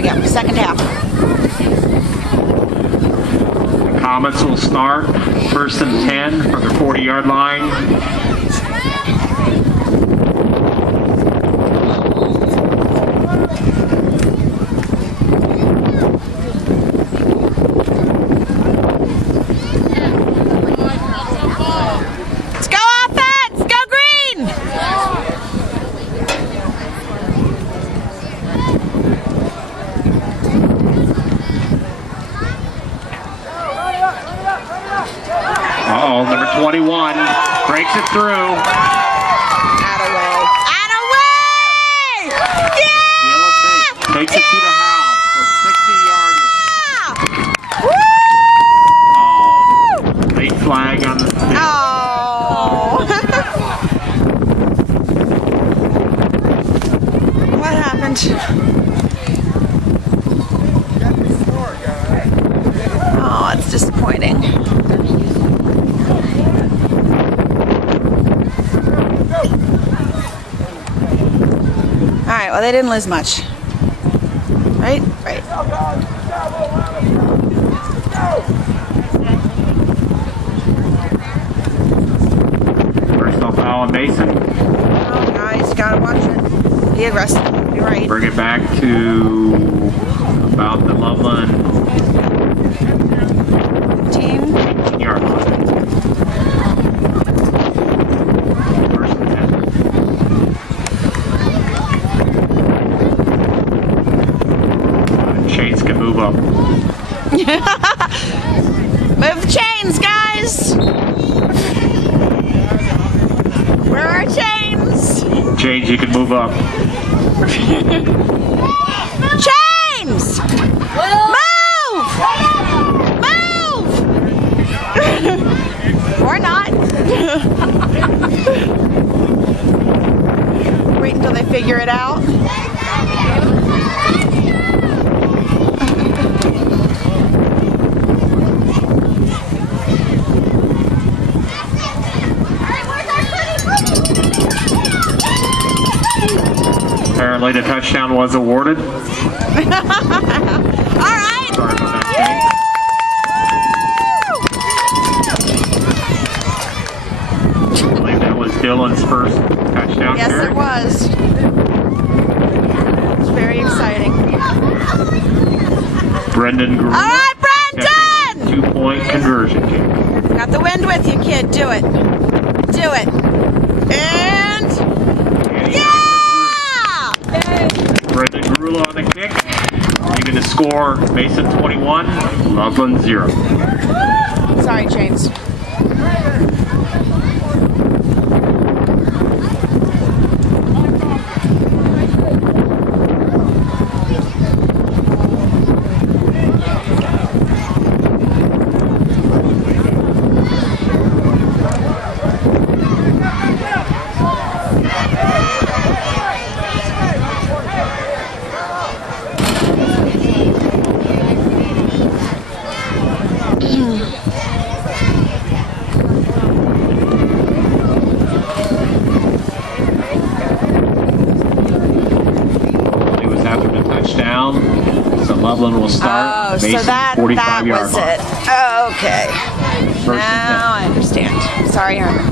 we go. Second half. The Comets will start 1st and 10 from the 40-yard line. Uh-oh, number 21 breaks it through. Attaway. Attaway! Yeah! Yellow tape takes it to the house for 60 yards. Oh, late flag on the field. Oh. What happened? Oh, it's disappointing. Alright, well they didn't lose much. Right? Right. Personal foul on Mason. Oh guys, you gotta watch it. Be aggressive. Be right. Bring it back to about the Loveland 15-yard line. Chains can move up. Move the chains, guys! Where are our chains? Chains, you can move up. Chains! Move! Move! Or not. Wait until they figure it out. Apparently the touchdown was awarded. All right. Sorry about that, Shane. I believe that was Dylan's first touchdown. Yes, carry. it was. It's very exciting. Brendan Grew. All right, Brendan! 2-point conversion kick. Got the wind with you, kid. Do it. Do it. And yeah! Brendan Grulla on the kick. Leaving the score, Mason 21, Loveland 0. Sorry, James. So Loveland will start. Oh, so that was it. Oh, okay. Now I understand. Sorry, Herman.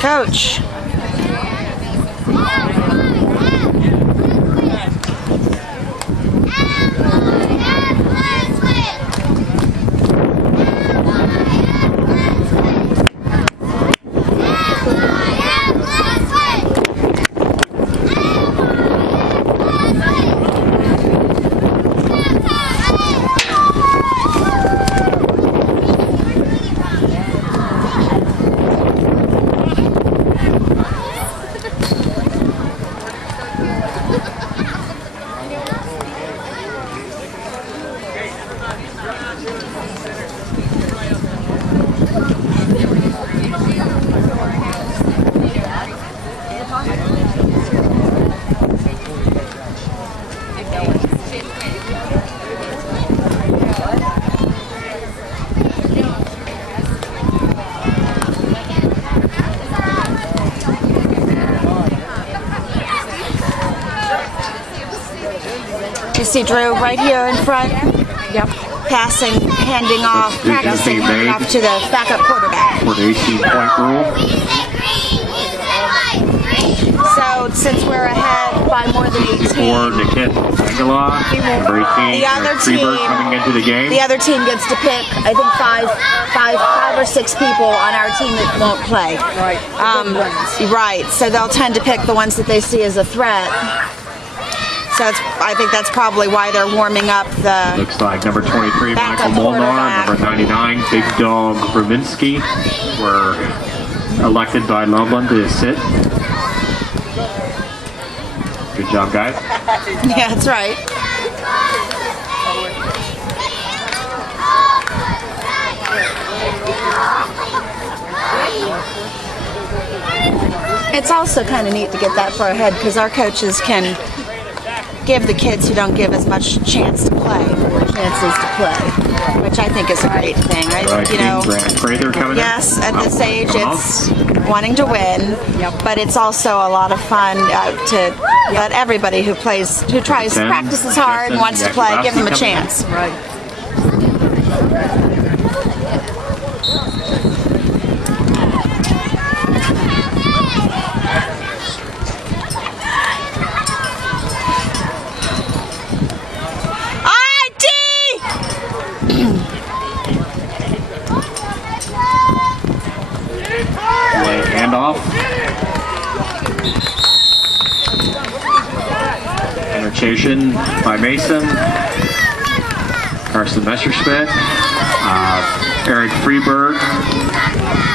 Coach. You see Drew right here in front? Yep. Handing off, practicing, handing off to the backup quarterback. For the 18-point rule. So since we're ahead by more than 18, for Niket Angela, number 18, the other team coming into the game. The other team gets to pick, I think, five or six people on our team that won't play. Right. Right. So they'll tend to pick the ones that they see as a threat. So I think that's probably why they're warming up the. Looks like number 23, backup Michael Molnar, quarterback. number 99, Big Dog Braminski, were elected by Loveland to sit. Good job, guys. Yeah, that's right. It's also kind of neat to get that far ahead because our coaches can give the kids who don't give as much chance to play more chances to play, which I think is a great thing. Grant Prather coming yes, at this age, come it's wanting to win, but it's also a lot of fun to let everybody who practices hard and wants to play, give them a chance. Right. Handoff. Interception by Mason. Carson Messerschmidt. Eric Freeberg.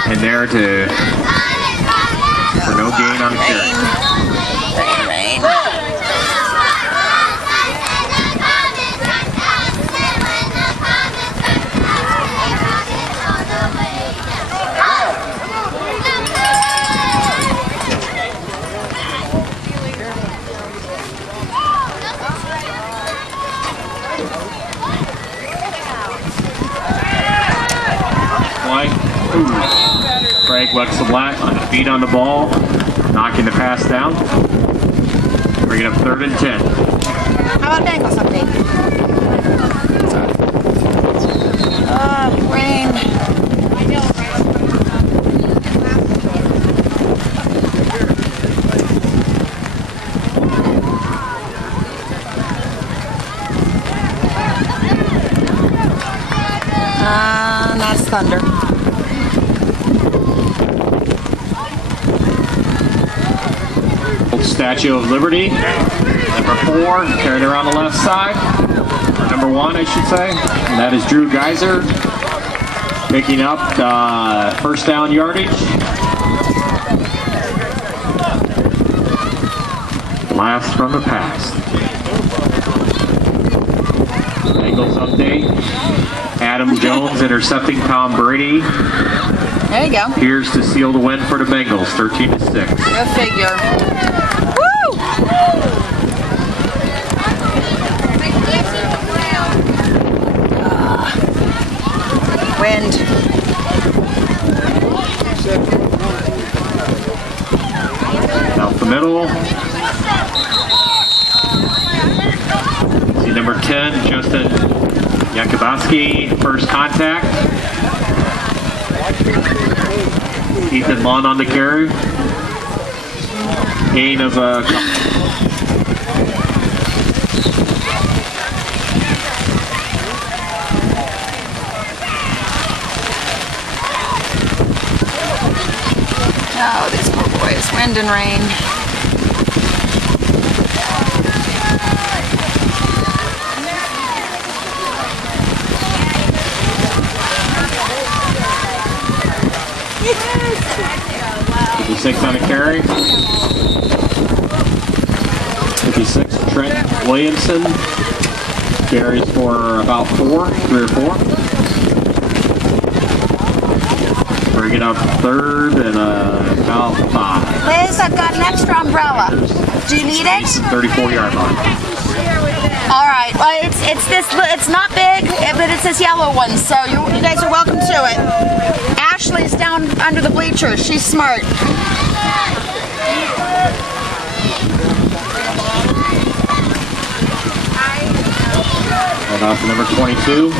And there for no gain on the carry. Rain. Craig Wexel-Black on the feet on the ball, knocking the pass down. Bring it up 3rd and 10. How about Bengals update? Rain. That's thunder. Statue of Liberty, number 4, carried around the left side, or number 1, I should say, and that is Drew Geiser, picking up first down yardage. Last from the past. Bengals update. Adam Jones intercepting Tom Brady. There you go. Here's to seal the win for the Bengals, 13-6. Go figure. Wind. Out the middle. See number 10, Justin Yakubowski, first contact. Ethan Lund on the carry. Gain of a Oh, these poor boys. Wind and rain. 56 on a carry. 56, Trent Williamson. Carries for about 3 or 4. Bring it up 3rd and about 5. Liz, I've got an extra umbrella. Do you need it? 34-yard line. All right. Well, it's not big, but it's this yellow one, so you guys are welcome to it. Ashley's down under the bleachers. She's smart. Right off to number 22.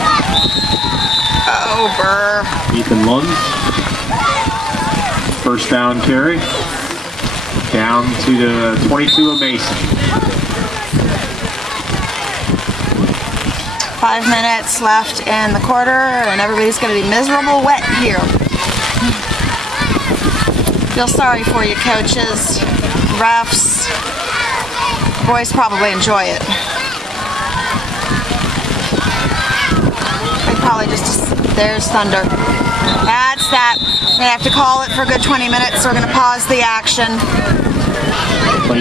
Over. Ethan Lund. First down carry. Down to the 22 of Mason. 5 minutes left in the quarter, and everybody's going to be miserable wet here. Feel sorry for you, coaches, refs. Boys probably enjoy it. They probably just, there's thunder. That's that. They have to call it for a good 20 minutes. So we're going to pause the action.